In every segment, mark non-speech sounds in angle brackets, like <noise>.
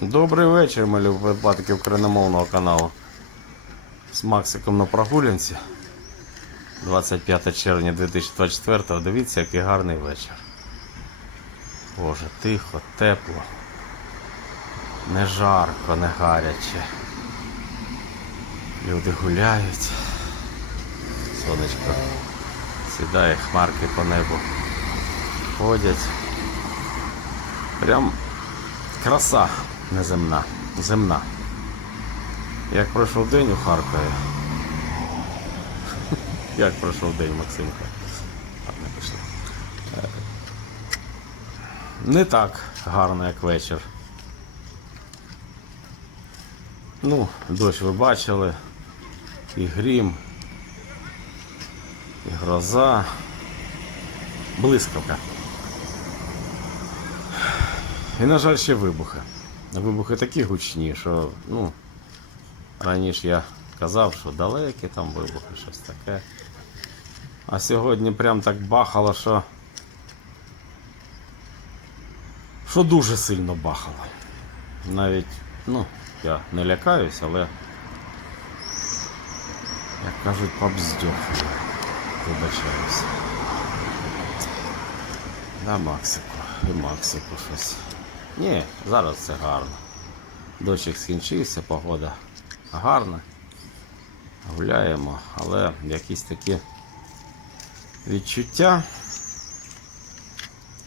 Добрий вечір, любі випадки україномовного каналу. З Максиком на прогулянці. 25 червня 2024 Дивіться, який гарний вечір. Боже, тихо, тепло. Не жарко, не гаряче. Люди гуляють. Сонечко сідає, хмарки по небу ходять. Прям краса неземна, земна. Як пройшов день у Харкові. <laughs> Як пройшов день, Максимка? Ладно, пішли. Е, Не так гарно, як вечір. Ну, дощ ви бачили. І грім, і гроза. Блискавка. І, на жаль, ще вибухи. Вибухи такі гучні, що ну, раніше я казав, що далекі там вибухи, щось таке. А сьогодні прям так бахало, що. Що дуже сильно бахало. Навіть, ну, я не лякаюсь, але, як кажуть, побздьохую. Вибачаюся. Да, Максику, і Максику щось. Ні, зараз це гарно. Дощик скінчився, погода гарна. Гуляємо, але якісь такі відчуття.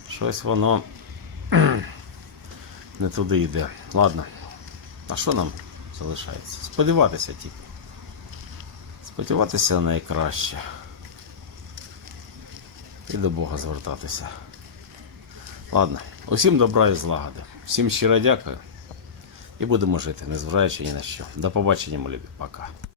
Щось воно <clears throat> не туди йде. Ладно. А що нам залишається? Сподіватися тільки. Сподіватися найкраще. І до Бога звертатися. Ладно, усім добра і злагоди. Всім щиро дякую. І будемо жити, незважаючи ні на що. До побачення, мої любі. Пока.